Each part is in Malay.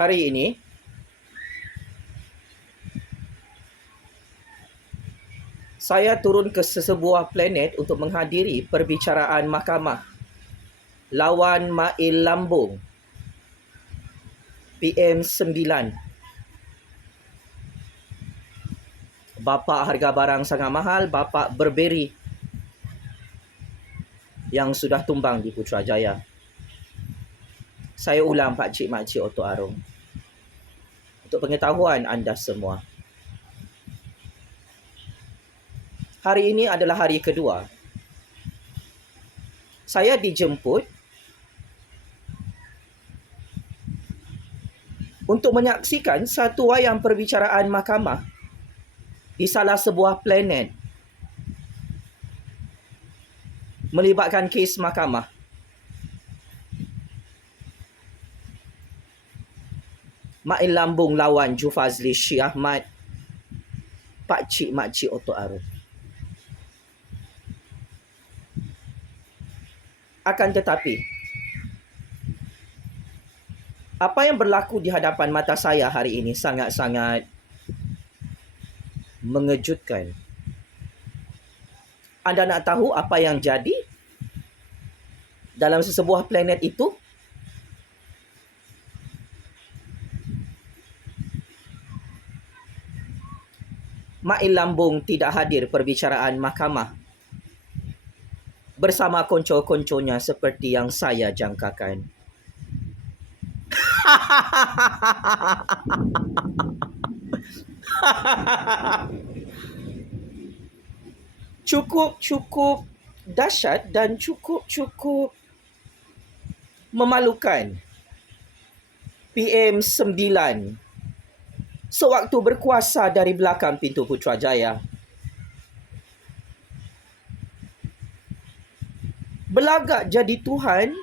Hari ini saya turun ke sesebuah planet untuk menghadiri perbicaraan mahkamah lawan Mail Lambung PM9. Bapa harga barang sangat mahal, bapa Burberry yang sudah tumbang di Putrajaya. Saya ulang pakcik-makcik Oto Arong. Untuk pengetahuan anda semua. Hari ini adalah hari kedua. Saya dijemput untuk menyaksikan satu wayang perbicaraan mahkamah di salah sebuah planet melibatkan kes mahkamah. Mail Lambung lawan Jufazli Syih Ahmad, pakcik-makcik Oto Arong. Akan tetapi, apa yang berlaku di hadapan mata saya hari ini sangat-sangat mengejutkan. Anda nak tahu apa yang jadi dalam sesebuah planet itu? Mail Lambung tidak hadir perbicaraan mahkamah bersama konco-konconya seperti yang saya jangkakan. Cukup dahsyat dan cukup memalukan. PM9 sewaktu berkuasa dari belakang pintu Putrajaya belagak jadi Tuhan,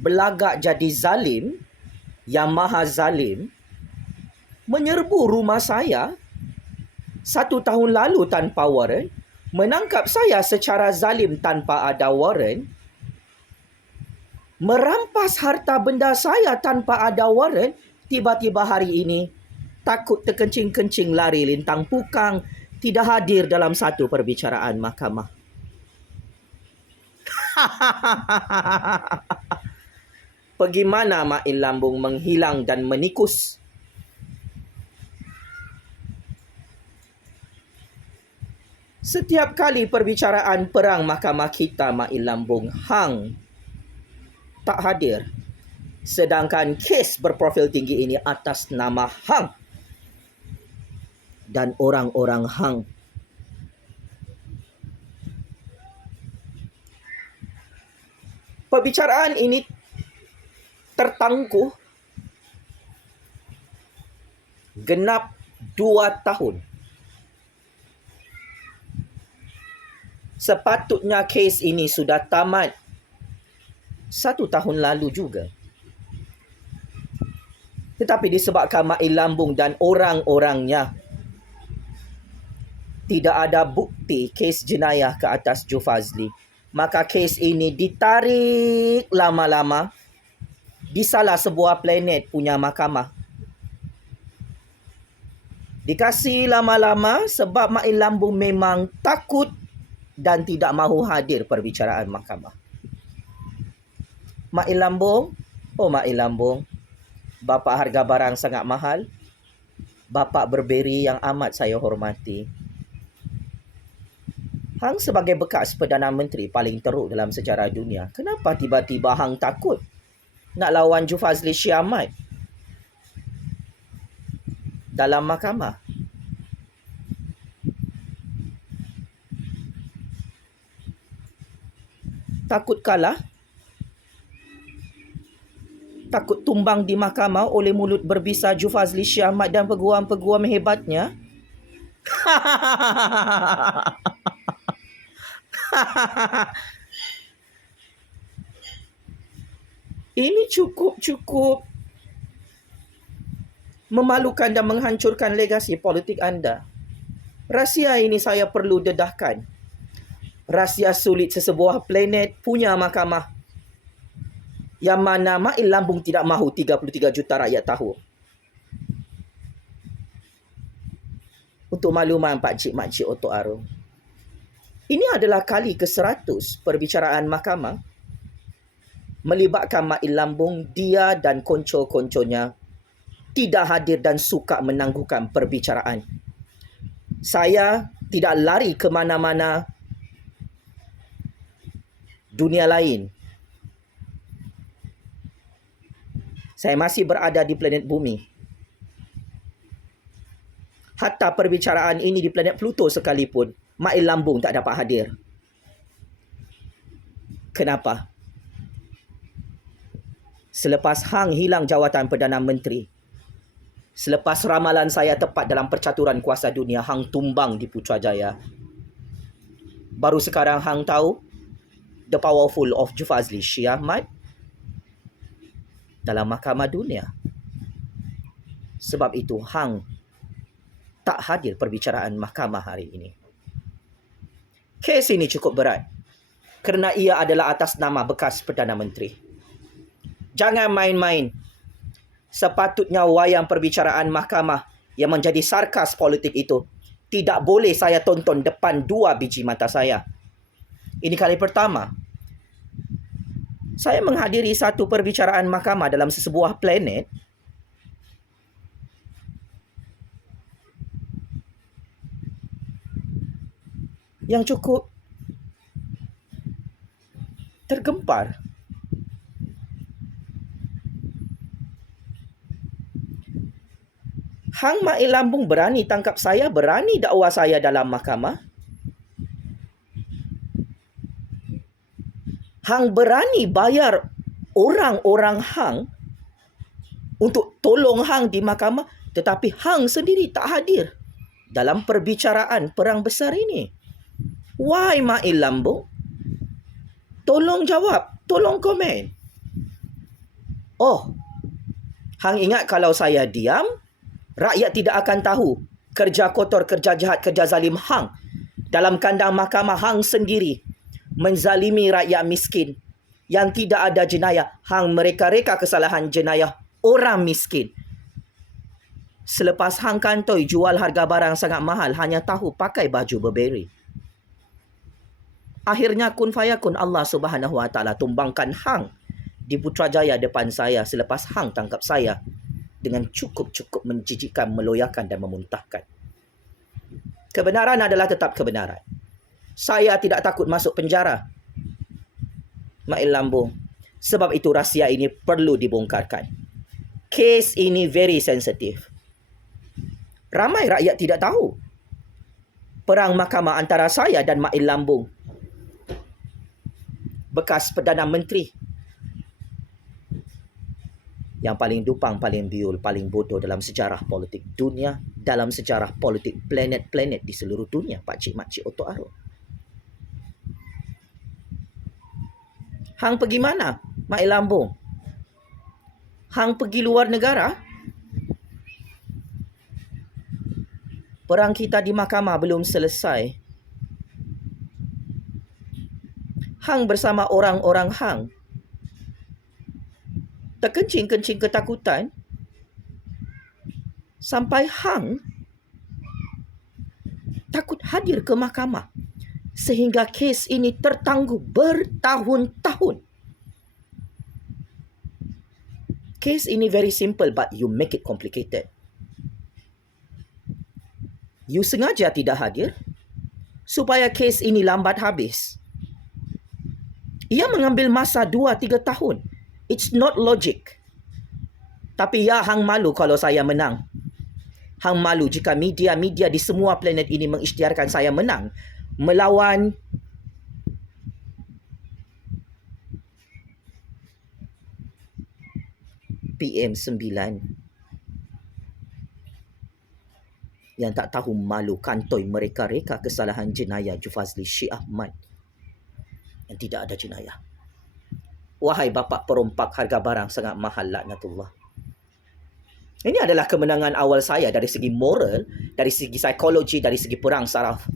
belagak jadi zalim yang maha zalim, menyerbu rumah saya 1 tahun lalu tanpa warrant, menangkap saya secara zalim tanpa ada warrant, merampas harta benda saya tanpa ada warrant. Tiba-tiba hari ini takut terkencing-kencing lari lintang pukang, tidak hadir dalam satu perbicaraan mahkamah. Pergi mana Mail Lambung menghilang dan menikus? Setiap kali perbicaraan perang mahkamah kita, Mail Lambung hang tak hadir. Sedangkan kes berprofil tinggi ini atas nama hang dan orang-orang hang. Perbicaraan ini tertangguh genap 2 tahun. Sepatutnya kes ini sudah tamat 1 tahun lalu juga. Tetapi disebabkan Mail Lambung dan orang-orangnya tidak ada bukti kes jenayah ke atas Jufazli, maka kes ini ditarik lama-lama di salah sebuah planet punya mahkamah. Dikasih lama-lama sebab Mail Lambung memang takut dan tidak mahu hadir perbicaraan mahkamah. Mail Lambung, oh Mail Lambung, bapa harga barang sangat mahal, bapa Burberry yang amat saya hormati. Hang sebagai bekas Perdana Menteri paling teruk dalam sejarah dunia, kenapa tiba-tiba hang takut nak lawan Jufazli Syih Ahmad dalam mahkamah? Takut kalah? Takut tumbang di mahkamah oleh mulut berbisa Jufazli Syih Ahmad dan peguam-peguam hebatnya? Ini cukup memalukan dan menghancurkan legasi politik anda. Rahsia ini saya perlu dedahkan. Rahsia sulit sesebuah planet punya mahkamah. Yang mana Mail Lambung tidak mahu 33 juta rakyat tahu. Untuk makluman pakcik-makcik Otok Arum, ini adalah kali ke-100 perbicaraan mahkamah melibatkan Mail Lambung. Dia dan konco-konconya tidak hadir dan suka menangguhkan perbicaraan. Saya tidak lari ke mana-mana dunia lain. Saya masih berada di planet bumi. Hatta perbicaraan ini di planet Pluto sekalipun, Mail Lambung tak dapat hadir. Kenapa? Selepas Hang hilang jawatan Perdana Menteri, selepas ramalan saya tepat dalam percaturan kuasa dunia, Hang tumbang di Putrajaya. Baru sekarang Hang tahu the powerful of Jufazli Syih Ahmad dalam mahkamah dunia. Sebab itu Hang tak hadir perbicaraan mahkamah hari ini. Kes ini cukup berat kerana ia adalah atas nama bekas Perdana Menteri. Jangan main-main. Sepatutnya wayang perbicaraan mahkamah yang menjadi sarkas politik itu tidak boleh saya tonton depan 2 biji mata saya. Ini kali pertama saya menghadiri satu perbicaraan mahkamah dalam sesebuah planet yang cukup tergempar. Hang Mail Lambung berani tangkap saya, berani dakwa saya dalam mahkamah. Hang berani bayar orang-orang Hang untuk tolong Hang di mahkamah, tetapi Hang sendiri tak hadir dalam perbicaraan perang besar ini. Why Mail Lambung? Tolong jawab, tolong komen. Oh, Hang ingat kalau saya diam, rakyat tidak akan tahu kerja kotor, kerja jahat, kerja zalim Hang. Dalam kandang mahkamah Hang sendiri menzalimi rakyat miskin yang tidak ada jenayah. Hang mereka-reka kesalahan jenayah orang miskin. Selepas Hang kantoi jual harga barang sangat mahal, hanya tahu pakai baju Burberry. Akhirnya kun fayakun, Allah Subhanahu Wa Taala tumbangkan Hang di Putrajaya depan saya selepas Hang tangkap saya dengan cukup-cukup menjijikkan, meloyakan dan memuntahkan. Kebenaran adalah tetap kebenaran. Saya tidak takut masuk penjara, Mail Lambung. Sebab itu rahsia ini perlu dibongkarkan. Kes ini very sensitif. Ramai rakyat tidak tahu perang mahkamah antara saya dan Mail Lambung, bekas Perdana Menteri yang paling dupang, paling biul, paling bodoh dalam sejarah politik dunia, dalam sejarah politik planet-planet di seluruh dunia, pakcik-makcik Otok Arum. Hang pergi mana, Mail Lambung? Hang pergi luar negara? Perang kita di mahkamah belum selesai. Hang bersama orang-orang Hang terkencing-kencing ketakutan sampai Hang takut hadir ke mahkamah sehingga kes ini tertangguh bertahun-tahun. Kes ini very simple but you make it complicated. You sengaja tidak hadir supaya kes ini lambat habis. Ia mengambil masa 2-3 tahun. It's not logic. Tapi ya, Hang malu kalau saya menang. Hang malu jika media-media di semua planet ini mengisytiharkan saya menang melawan PM9 yang tak tahu malu kantoi mereka-reka kesalahan jenayah Jufazli Syih Ahmad yang tidak ada jenayah. Wahai bapa perompak harga barang sangat mahal, laknatullah. Ini adalah kemenangan awal saya dari segi moral, dari segi psikologi, dari segi perang saraf.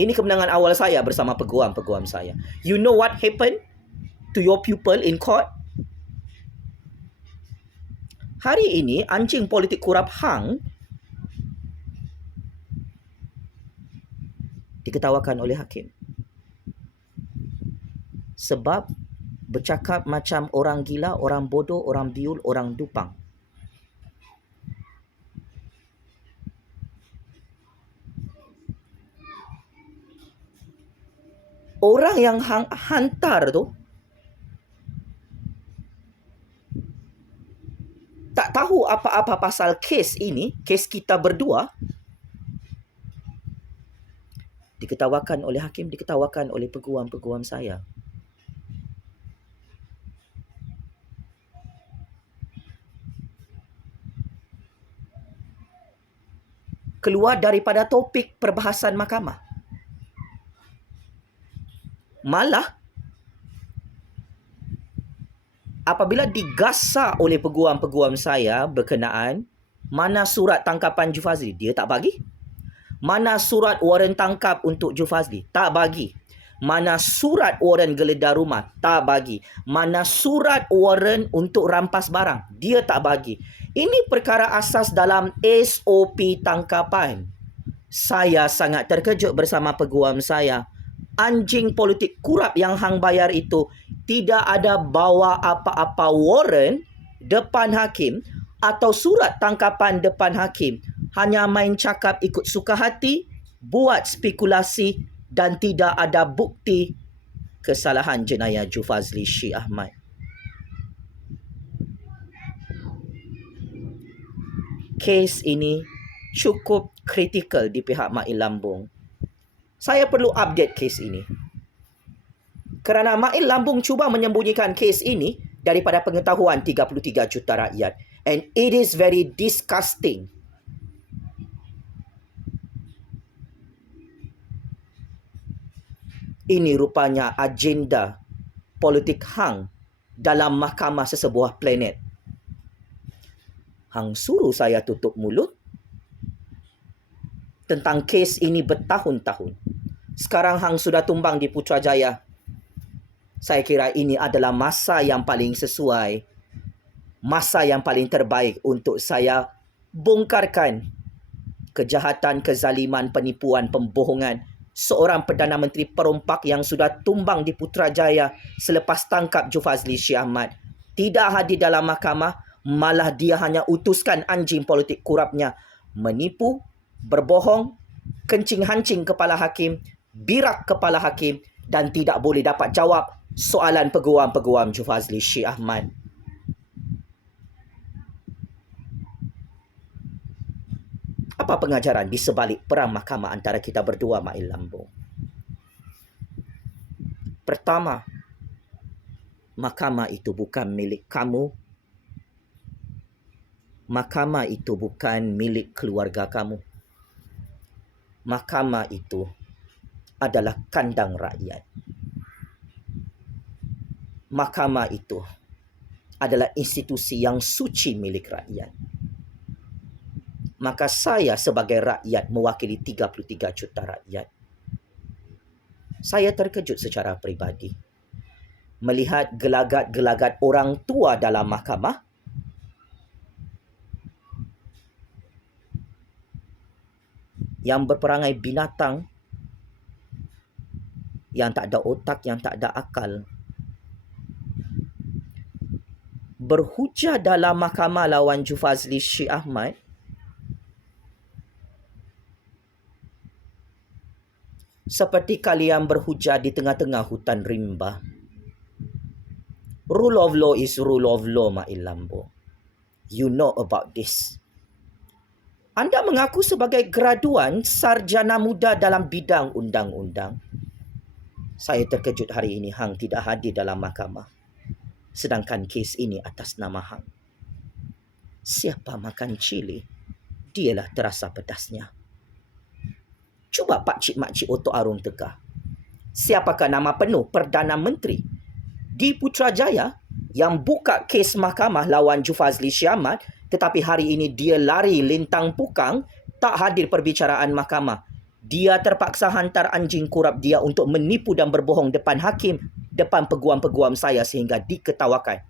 Ini kemenangan awal saya bersama peguam-peguam saya. You know what happened to your pupil in court? Hari ini anjing politik kurap hang diketawakan oleh hakim. Sebab bercakap macam orang gila, orang bodoh, orang biul, orang dupang. Orang yang hantar tu tak tahu apa-apa pasal kes ini, kes kita berdua, diketawakan oleh hakim, diketawakan oleh peguam-peguam saya. Keluar daripada topik perbahasan mahkamah. Malah apabila digasak oleh peguam-peguam saya berkenaan mana surat tangkapan Jufazli, dia tak bagi. Mana surat waran tangkap untuk Jufazli, tak bagi. Mana surat waran geledah rumah, tak bagi. Mana surat waran untuk rampas barang, dia tak bagi. Ini perkara asas dalam SOP tangkapan. Saya sangat terkejut bersama peguam saya. Anjing politik kurap yang hang bayar itu tidak ada bawa apa-apa waran depan hakim atau surat tangkapan depan hakim. Hanya main cakap ikut suka hati, buat spekulasi dan tidak ada bukti kesalahan jenayah Jufazli Syih Ahmad. Kes ini cukup kritikal di pihak Mail Lambung. Saya perlu update kes ini. Kerana Mail Lambung cuba menyembunyikan kes ini daripada pengetahuan 33 juta rakyat. And it is very disgusting. Ini rupanya agenda politik hang dalam mahkamah sesebuah planet. Hang suruh saya tutup mulut tentang kes ini bertahun-tahun. Sekarang hang sudah tumbang di Putrajaya. Saya kira ini adalah masa yang paling sesuai, masa yang paling terbaik untuk saya bongkarkan kejahatan, kezaliman, penipuan, pembohongan seorang Perdana Menteri perompak yang sudah tumbang di Putrajaya selepas tangkap Jufazli Syih Ahmad. Tidak hadir dalam mahkamah, malah dia hanya utuskan anjing politik kurapnya menipu, berbohong, kencing-hancing kepala hakim, birak kepala hakim dan tidak boleh dapat jawab soalan peguam-peguam Jufazli Syih Ahmad. Apa pengajaran di sebalik perang mahkamah antara kita berdua, Mail Lambung? Pertama, mahkamah itu bukan milik kamu. Mahkamah itu bukan milik keluarga kamu. Mahkamah itu adalah kandang rakyat. Mahkamah itu adalah institusi yang suci milik rakyat. Maka saya sebagai rakyat mewakili 33 juta rakyat. Saya terkejut secara peribadi melihat gelagat-gelagat orang tua dalam mahkamah yang berperangai binatang, yang tak ada otak, yang tak ada akal, berhujah dalam mahkamah lawan Jufazli Syih Ahmad seperti kalian berhujah di tengah-tengah hutan rimba. Rule of law is rule of law, Mail Lambung. You know about this. Anda mengaku sebagai graduan sarjana muda dalam bidang undang-undang. Saya terkejut hari ini hang tidak hadir dalam mahkamah. Sedangkan kes ini atas nama hang. Siapa makan cili, dialah terasa pedasnya. Cuba pakcik-makcik Otok Arung teka. Siapakah nama penuh Perdana Menteri di Putrajaya yang buka kes mahkamah lawan Jufazli Syih Ahmad, tetapi hari ini dia lari lintang pukang, tak hadir perbicaraan mahkamah. Dia terpaksa hantar anjing kurap dia untuk menipu dan berbohong depan hakim, depan peguam-peguam saya sehingga diketawakan.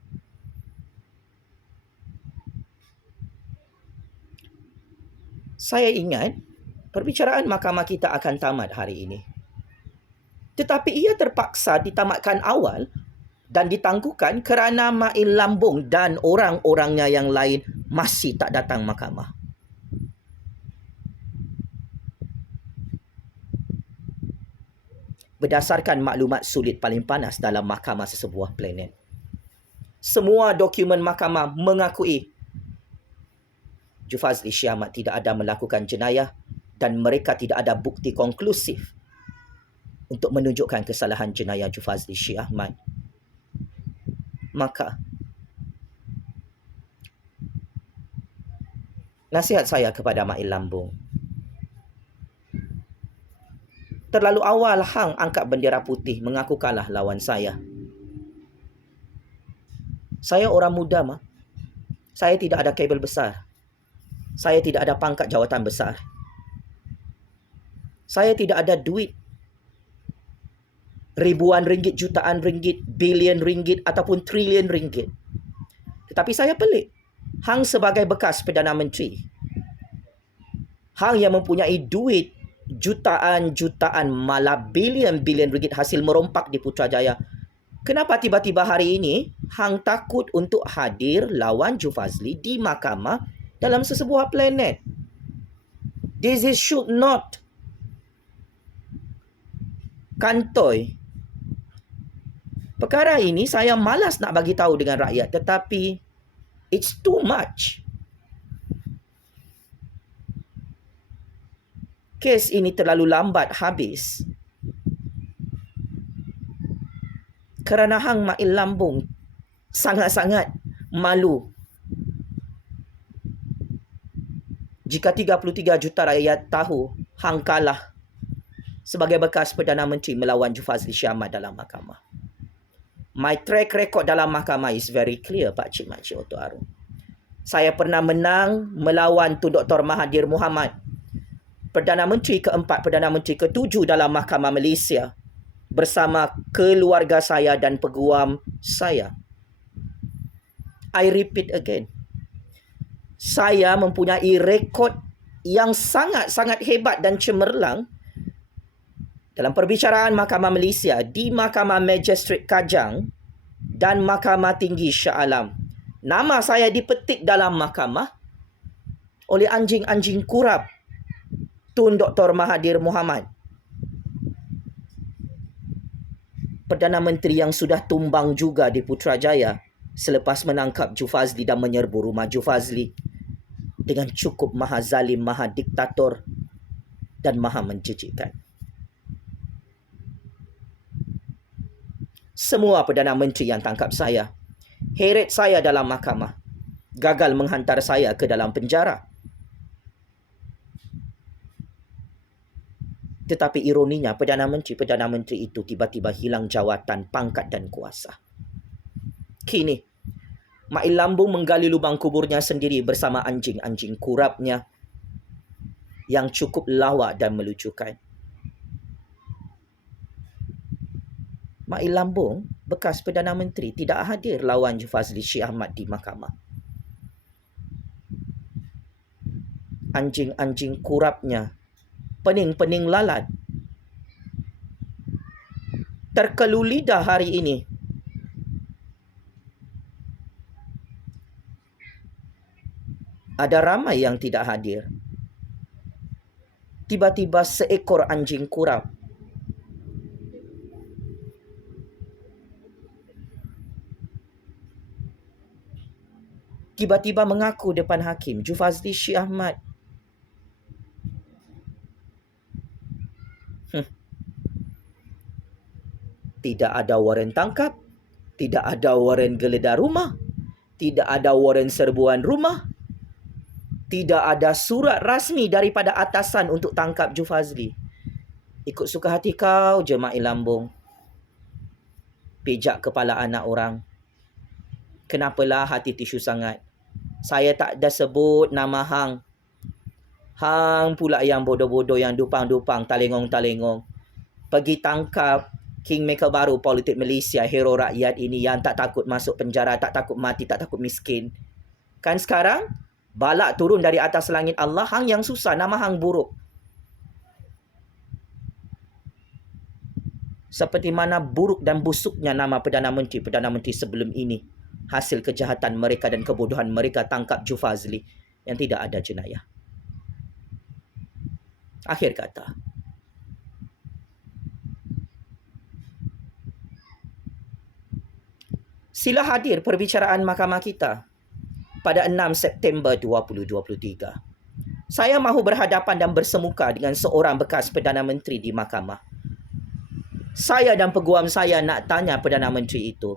Saya ingat perbicaraan mahkamah kita akan tamat hari ini. Tetapi ia terpaksa ditamatkan awal dan ditangguhkan kerana Mail Lambung dan orang-orangnya yang lain masih tak datang mahkamah. Berdasarkan maklumat sulit paling panas dalam mahkamah sesebuah planet, semua dokumen mahkamah mengakui Jufazli Syih Ahmad tidak ada melakukan jenayah dan mereka tidak ada bukti konklusif untuk menunjukkan kesalahan jenayah Jufazli Syih Ahmad. Maka nasihat saya kepada Mail Lambung, terlalu awal hang angkat bendera putih mengaku kalah lawan saya. Saya orang muda, mah. Saya tidak ada kabel besar. Saya tidak ada pangkat jawatan besar. Saya tidak ada duit ribuan ringgit, jutaan ringgit, bilion ringgit ataupun trilion ringgit. Tetapi saya pelik. Hang sebagai bekas Perdana Menteri, hang yang mempunyai duit jutaan-jutaan malah bilion-bilion ringgit hasil merompak di Putrajaya, kenapa tiba-tiba hari ini hang takut untuk hadir lawan Jufazli di mahkamah dalam sesebuah planet? This is should not kantoi. Perkara ini saya malas nak bagi tahu dengan rakyat, tetapi it's too much. Kes ini terlalu lambat habis kerana hang Mail Lambung sangat-sangat malu jika 33 juta rakyat tahu hang kalah sebagai bekas Perdana Menteri melawan Jufazli Syih Ahmad dalam mahkamah. My track record dalam mahkamah is very clear, Pak Cik Mak Cik Oto Arum. Saya pernah menang melawan Tun Dr. Mahathir Mohamad, Perdana Menteri keempat, Perdana Menteri ketujuh dalam mahkamah Malaysia, bersama keluarga saya dan peguam saya. I repeat again. Saya mempunyai rekod yang sangat-sangat hebat dan cemerlang dalam perbicaraan Mahkamah Malaysia di Mahkamah Magistrate Kajang dan Mahkamah Tinggi Shah Alam. Nama saya dipetik dalam mahkamah oleh anjing-anjing kurap Tun Dr. Mahathir Mohamad, Perdana Menteri yang sudah tumbang juga di Putrajaya selepas menangkap Jufazli dan menyerbu rumah Jufazli dengan cukup maha zalim, maha diktator dan maha menjijikkan. Semua Perdana Menteri yang tangkap saya, heret saya dalam mahkamah, gagal menghantar saya ke dalam penjara. Tetapi ironinya, Perdana Menteri itu tiba-tiba hilang jawatan, pangkat dan kuasa. Kini, Mail Lambung menggali lubang kuburnya sendiri bersama anjing-anjing kurapnya yang cukup lawak dan melucukan. Mail Lambung, bekas Perdana Menteri, tidak hadir lawan Jufazli Syih Ahmad di mahkamah. Anjing-anjing kurapnya, pening-pening lalat, terkelu lidah hari ini. Ada ramai yang tidak hadir. Tiba-tiba seekor anjing kurap tiba-tiba mengaku depan hakim, Jufazli Syih Ahmad tidak ada waran tangkap, tidak ada waran geledah rumah, tidak ada waran serbuan rumah, tidak ada surat rasmi daripada atasan untuk tangkap Jufazli. Ikut suka hati kau je, Mail Lambung. Pijak kepala anak orang. Kenapalah hati tisu sangat? Saya tak ada sebut nama hang. Hang pula yang bodoh-bodoh, yang dupang-dupang, talengong-talengong. Pergi tangkap Kingmaker baru politik Malaysia, hero rakyat ini yang tak takut masuk penjara, tak takut mati, tak takut miskin. Kan sekarang Balak turun dari atas langit Allah, hang yang susah, nama hang buruk. Seperti mana buruk dan busuknya nama Perdana Menteri sebelum ini. Hasil kejahatan mereka dan kebodohan mereka tangkap Jufazli yang tidak ada jenayah. Akhir kata, sila hadir perbicaraan mahkamah kita pada 6 September 2023. Saya mahu berhadapan dan bersemuka dengan seorang bekas Perdana Menteri di mahkamah. Saya dan peguam saya nak tanya Perdana Menteri itu,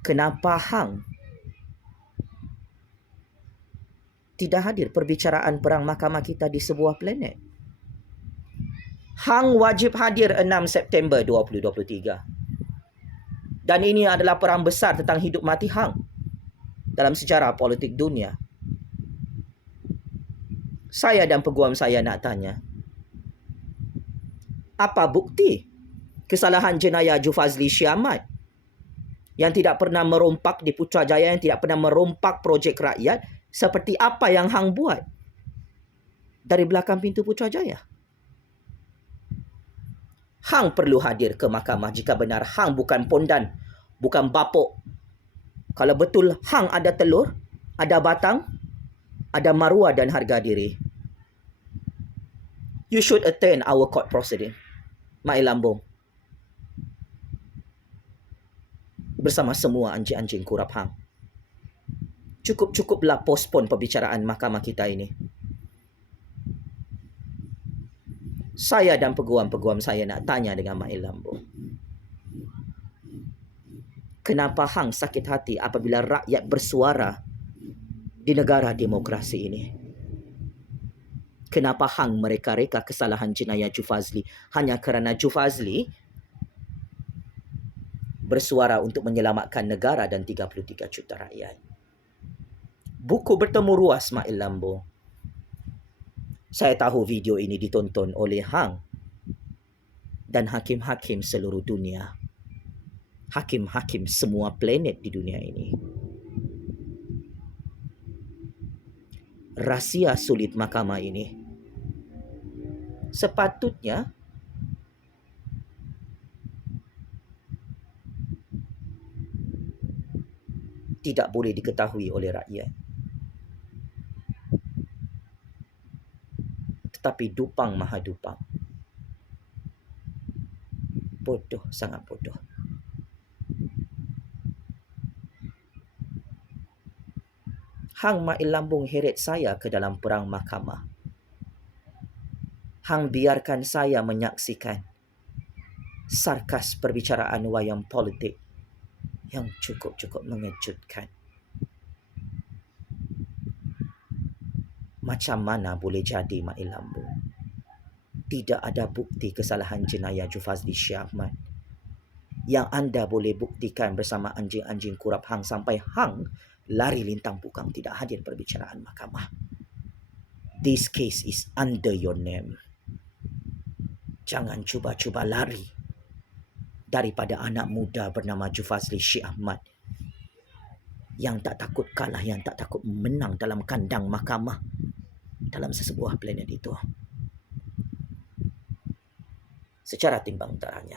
kenapa hang tidak hadir perbicaraan perang mahkamah kita di sebuah planet? Hang wajib hadir 6 September 2023. Dan ini adalah perang besar tentang hidup mati hang dalam sejarah politik dunia. Saya dan peguam saya nak tanya, apa bukti kesalahan jenayah Jufazli Shah Ahmad yang tidak pernah merompak di Putrajaya, yang tidak pernah merompak projek rakyat, seperti apa yang hang buat dari belakang pintu Putrajaya? Hang perlu hadir ke mahkamah jika benar hang bukan pondan, bukan bapuk. Kalau betul hang ada telur, ada batang, ada maruah dan harga diri. You should attend our court proceeding, Mai Lambung, bersama semua anjing-anjing kurap hang. Cukup-cukuplah postpone perbicaraan mahkamah kita ini. Saya dan peguam-peguam saya nak tanya dengan Mai Lambung, kenapa hang sakit hati apabila rakyat bersuara di negara demokrasi ini? Kenapa hang mereka-reka kesalahan jenayah Jufazli hanya kerana Jufazli bersuara untuk menyelamatkan negara dan 33 juta rakyat? Buku bertemu ruas, Mai Lambung. Saya tahu video ini ditonton oleh hang dan hakim-hakim seluruh dunia. Hakim-hakim semua planet di dunia ini. Rahsia sulit mahkamah ini sepatutnya tidak boleh diketahui oleh rakyat. Tetapi dupang maha dupang. Bodoh, sangat bodoh. Hang Mai Lambung heret saya ke dalam perang mahkamah. Hang biarkan saya menyaksikan sarkas perbicaraan wayang politik yang cukup-cukup mengejutkan. Macam mana boleh jadi, Mai Lambung? Tidak ada bukti kesalahan jenayah Jufazli Shah Ahmad yang anda boleh buktikan bersama anjing-anjing kurap hang sampai hang lari lintang pukang tidak hadir perbicaraan mahkamah. This case is under your name. Jangan cuba-cuba lari daripada anak muda bernama Jufazli Shah Ahmad yang tak takut kalah, yang tak takut menang dalam kandang mahkamah dalam sesebuah planet itu. Secara timbang teranya,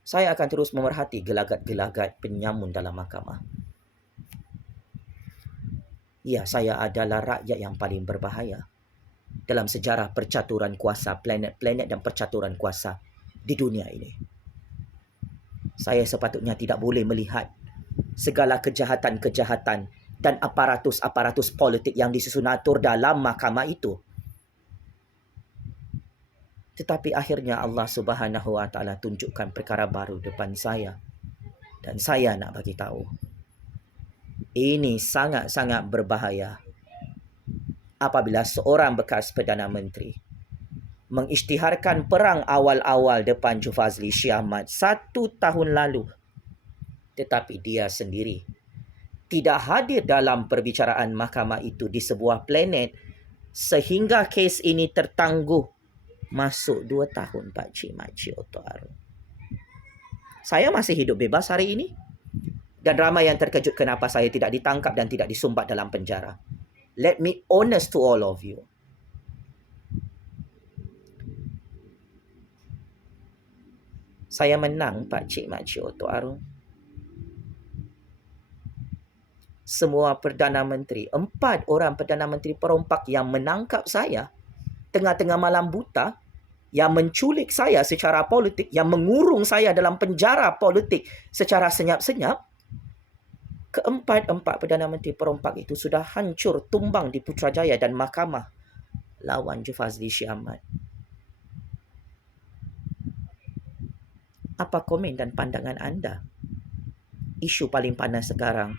saya akan terus memerhati gelagat-gelagat penyamun dalam mahkamah. Ya, saya adalah rakyat yang paling berbahaya dalam sejarah percaturan kuasa planet-planet dan percaturan kuasa di dunia ini. Saya sepatutnya tidak boleh melihat segala kejahatan-kejahatan dan aparatus-aparatus politik yang disusun atur dalam mahkamah itu. Tetapi akhirnya Allah Subhanahu Wa Taala tunjukkan perkara baru depan saya. Dan saya nak bagi tahu, ini sangat-sangat berbahaya apabila seorang bekas Perdana Menteri mengisytiharkan perang awal-awal depan Jufazli Shah Ahmad 1 tahun lalu, tetapi dia sendiri tidak hadir dalam perbicaraan mahkamah itu di sebuah planet sehingga kes ini tertangguh Masuk 2 tahun Pak Cik Makcik Oto Arun. Saya masih hidup bebas hari ini. Dan ramai yang terkejut kenapa saya tidak ditangkap dan tidak disumbat dalam penjara. Let me honest to all of you. Saya menang Pak Cik Makcik Oto Arun. Semua Perdana Menteri, 4 orang Perdana Menteri perompak yang menangkap saya tengah-tengah malam buta, yang menculik saya secara politik, yang mengurung saya dalam penjara politik secara senyap-senyap, keempat-empat Perdana Menteri perompak itu sudah hancur tumbang di Putrajaya dan mahkamah lawan Fazli Shah Ahmad. Apa komen dan pandangan anda? Isu paling panas sekarang,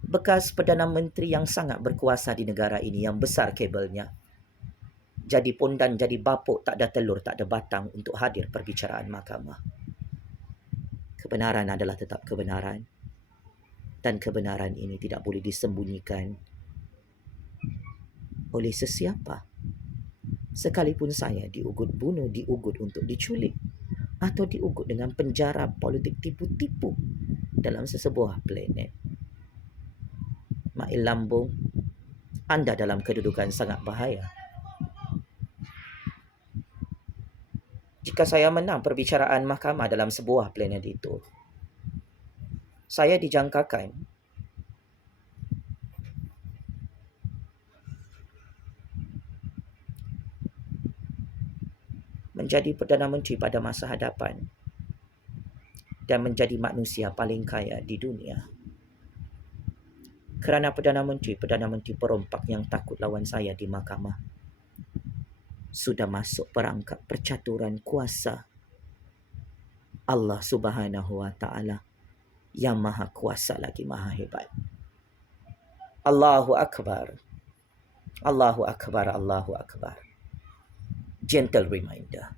bekas Perdana Menteri yang sangat berkuasa di negara ini, yang besar kabelnya, jadi pondan, jadi bapuk, tak ada telur, tak ada batang untuk hadir perbicaraan mahkamah. Kebenaran adalah tetap kebenaran. Dan kebenaran ini tidak boleh disembunyikan oleh sesiapa. Sekalipun saya diugut bunuh, diugut untuk diculik, atau diugut dengan penjara politik tipu-tipu dalam sesebuah planet. Mail lambung, anda dalam kedudukan sangat bahaya. Jika saya menang perbicaraan mahkamah dalam sebuah planet itu, saya dijangkakan menjadi Perdana Menteri pada masa hadapan dan menjadi manusia paling kaya di dunia. Kerana Perdana Menteri perompak yang takut lawan saya di mahkamah sudah masuk perangkap percaturan kuasa Allah Subhanahu Wa Ta'ala yang maha kuasa lagi maha hebat. Allahu Akbar. Allahu Akbar, Allahu Akbar. Gentle reminder.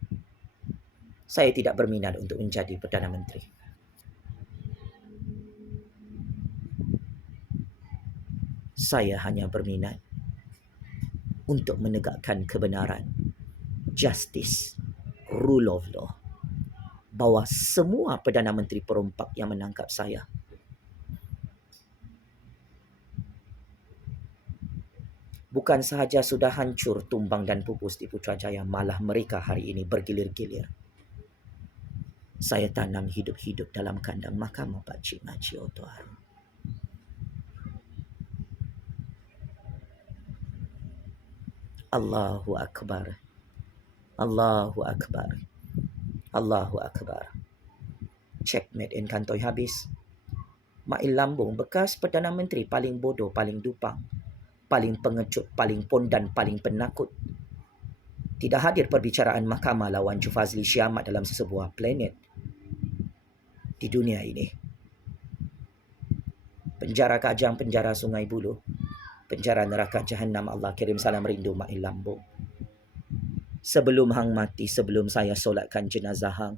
Saya tidak berminat untuk menjadi Perdana Menteri. Saya hanya berminat untuk menegakkan kebenaran, justice, rule of law, bawah semua Perdana Menteri perompak yang menangkap saya. Bukan sahaja sudah hancur, tumbang dan pupus di Putrajaya, malah mereka hari ini bergilir-gilir. Saya tanam hidup-hidup dalam kandang mahkamah Pak Cik Makcik Oto Arun. Allahu Akbar. Allahu Akbar. Allahu Akbar. Checkmate in kantoi habis. Mail lambung, bekas Perdana Menteri paling bodoh, paling dupang, paling pengecut, paling pondan, paling penakut, tidak hadir perbicaraan mahkamah lawan Fazli Shah Ahmad dalam sesebuah planet di dunia ini. Penjara Kajang, penjara Sungai Buloh, penjara neraka Jahannam, Allah kirim salam rindu mail lambung. Sebelum hang mati, sebelum saya solatkan jenazah hang,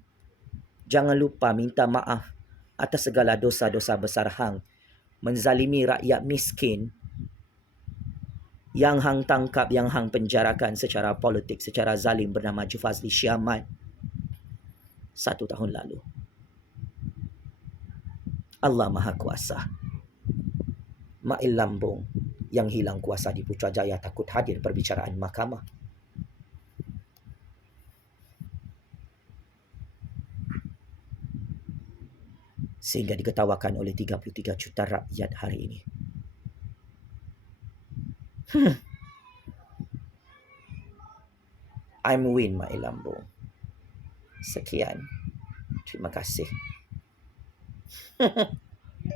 jangan lupa minta maaf atas segala dosa-dosa besar hang, menzalimi rakyat miskin yang hang tangkap, yang hang penjarakan secara politik, secara zalim bernama Fazli Shah Ahmad 1 tahun lalu. Allah Maha Kuasa. Mail lambung yang hilang kuasa di Putrajaya takut hadir perbicaraan mahkamah. Sehingga diketawakan oleh 33 juta rakyat hari ini. I'm win mail lambung. Sekian. Terima kasih.